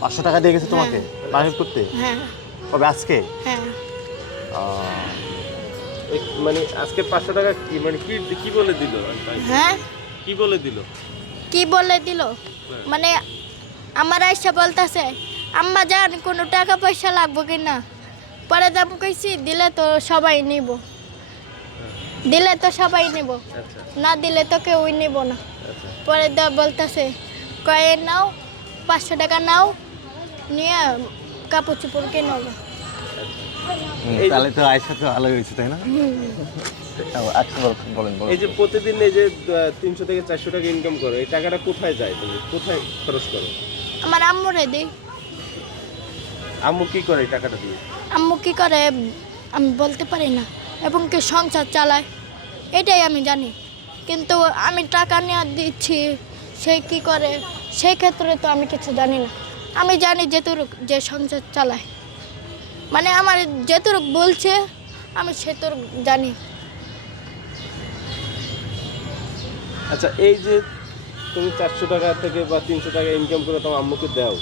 500 টাকা দিয়ে গেছে তোমাকে মার্কেট করতে? হ্যাঁ কবে আজকে? হ্যাঁ মানে আজকে 500 টাকা কি মানে কি বলে দিল? হ্যাঁ কি বলে দিল? কি বলে দিল মানে আমার আইসা বলতেছে আম্মা জান কোনো টাকা পয়সা লাগবে কি না? পরে দাম কইছি দিলে তো সবাই নিব, দিলে তো সবাই নিব, আচ্ছা না দিলে তো কেউই নিব না। আচ্ছা পরে দা বলতেছে কয়ে নাও 500 টাকা নাও নিয়ে কাপড় চোপড় কেনো গা। তাহলে তো আয়সা তো ভালো হয়েছে তাই না? আচ্ছা বলেন বলেন। এই যে প্রতিদিন এই যে 300 থেকে 400 টাকা ইনকাম করো, এই টাকাটা কোথায় যায়? তুমি কোথায় খরচ করো? আমার আম্মুরে দিই। আম্মু কি করে এই টাকাটা দিয়ে? আম্মু কি করে আমি বলতে পারি না, এবং কি সংসার চালায় এটাই আমি জানি, কিন্তু আমি টাকা নিয়ে দিচ্ছি সে কি করে সেই ক্ষেত্রে তো আমি কিছু জানি না। আমি জানি যেটুক যে সংসার চালায়, মানে আমার যেটুক বলছে আমি সেটুক জানি। আচ্ছা এই যে তুমি 400 টাকা থেকে বা 300 টাকা ইনকাম করে তোমার আম্মুকে দাও,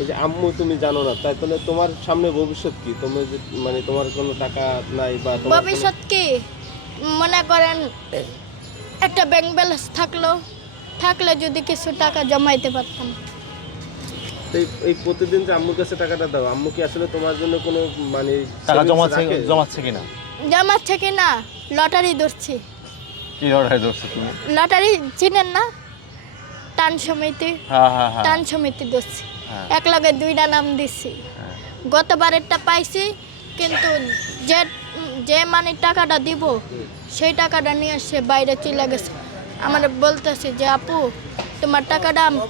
এই যে আম্মু তুমি জানো না, তাই তাহলে তোমার সামনে ভবিষ্যৎ কি? তুমি যে মানে তোমার কোনো টাকা নাই বা তোমার ভবিষ্যৎ কি মনে করেন একটা ব্যাংক ব্যালেন্স থাকলে যদি কিছু টাকা জমাইতে পারতাম। এই প্রতিদিন যে আম্মুর কাছে টাকাটা দাও, আম্মু কি আসলে তোমার জন্য কোনো মানে টাকা savings রাখে? জমাচ্ছে কিনা? জমাচ্ছে কি না লটারি ধরছি। কি লড়াই ধরছো তুমি? লটারি চিনেন না? টান সমিতি, হ্যাঁ হ্যাঁ হ্যাঁ টান সমিতি ধরছি, হ্যাঁ। এক লগে 2টা নাম দিচ্ছি। হ্যাঁ। গতবারেরটা পাইছি, কিন্তু যে যে মানে টাকাটা দিব সেই টাকাটা নিয়ে সে বাইরে চলে গেছে। আমার বলতেছে যে আপু তোমার টাকাটা আমি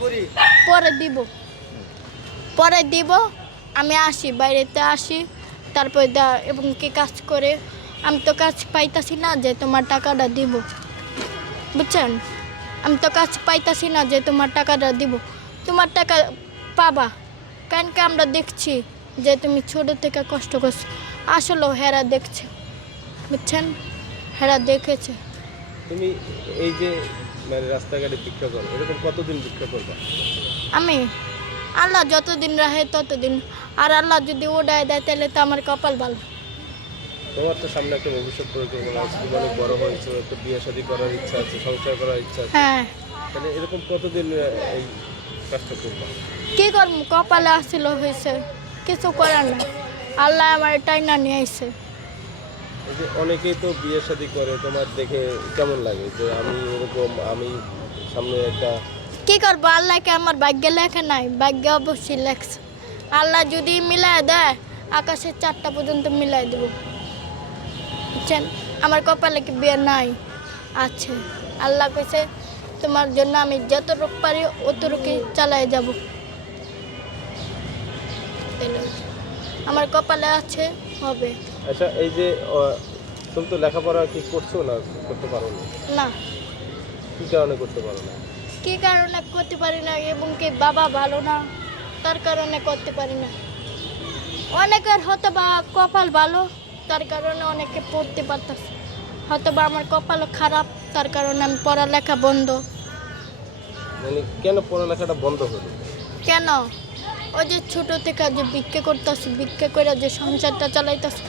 পরে দিব আমি আসি, বাইরেতে আসি, তারপরে এবং কি কাজ করে আমি তো কাজ পাইতাছি না যে তোমার টাকাটা দিব, বুঝছেন? আমি তো কাজ পাইতাছি না যে তোমার টাকাটা দিব। তোমার টাকা পাবা, কেন কি আমরা দেখছি যে তুমি ছোট থেকে কষ্ট করছো। আসলেও হেরা দেখছে, বুঝছেন, হেরা দেখেছে। তুমি এই যে মানে রাস্তাঘাটে ভিক্ষা করো, এরকম কতদিন ভিক্ষা করবে? আমি আল্লাহ যতদিন রাহে ততদিন, আর আল্লাহ যদি ওডায় দেয় তাহলে তো আমার কপাল ভালো। তোমার তো সামনে একটা ভবিষ্যৎ পরিকল্পনা আছে, তুমি অনেক বড় হয়েছো, একটা বিয়ে শাদী করার ইচ্ছা আছে, সংসার করার ইচ্ছা আছে, হ্যাঁ তাহলে এরকম কতদিন এই কাজটা করবে? কি করবো, কপালে আসছিল হয়েছে, কিছু করার না, আল্লাহ আমার টাইনা নিয়ে আইছে। এই যে অনেকেই তো বিয়ে শাদী করে, তোমার দেখে কেমন লাগে যে আমি সামনে একটা কি করবো, আল্লাহকে আমার ভাগ্যে লেখে নাই, ভাগ্যে অবশ্যই লেখছে। আল্লাহ যদি মিলাই দেয় আকাশের 4টা পর্যন্ত মিলাই দেব, বুঝছেন? আমার কপালে কি বিয়ে নাই? আছে। আল্লাহ কইছে তোমার জন্য আমি যতটুকু পারি অতটুকুই চালাই যাব। আমার কপালে আছে, হবে। আচ্ছা এই যে তুমি তো লেখাপড়া কি করছো না করতে পারো না? না, কি কারণে করতে পারো না? কি কারণে করতে পারি না, এবং কি বাবা ভালো না তার কারণে করতে পারি না। অনেকের হয়তো বা কপাল ভালো তার কারণে অনেকে পড়তে পারতেছে, হয়তো বা আমার কপালও খারাপ তার কারণে আমি পড়ালেখা বন্ধ। মানে কেন পড়ালেখাটা বন্ধ হলো? কেন? ওই যে ছোট থেকে যে ভিক্ষা করতেছি, ভিক্ষা করে যে সংসারটা চালাইতেছি,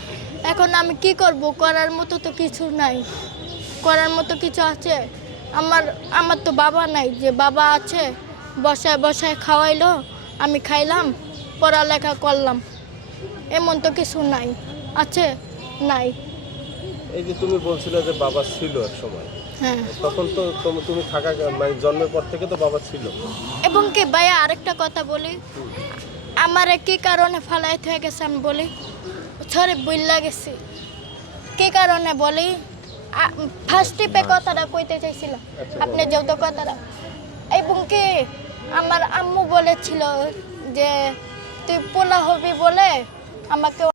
এখন আমি কি করব? করার মতো তো কিছু নাই। করার মতো কিছু আছে? আমার তো বাবা নাই, যে বাবা আছে বসায় বসায় খাওয়াইলো, আমি খাইলাম, পড়ালেখা করলাম, এমন তো কিছু নাই। আছে? নাই। এই যে তুমি বলছিলে যে বাবা ছিল এক সময়, হ্যাঁ, তখন তো তুমি থাকা মানে জন্মের পর থেকে তো বাবা ছিল। এবং কি ভাইয়া আরেকটা কথা বলি, আমার কি কারণে ফালাই হয়ে গেছে আমি বলি, সরি বইলা গেছি কি কারণে বলি। ফার্স্ট টিপে কথাটা কইতে চাইছিলাম, আপনি যত কথাটা, এবং কি আমার আম্মু বলেছিল যে তুই পোলা হবি বলে আমাকে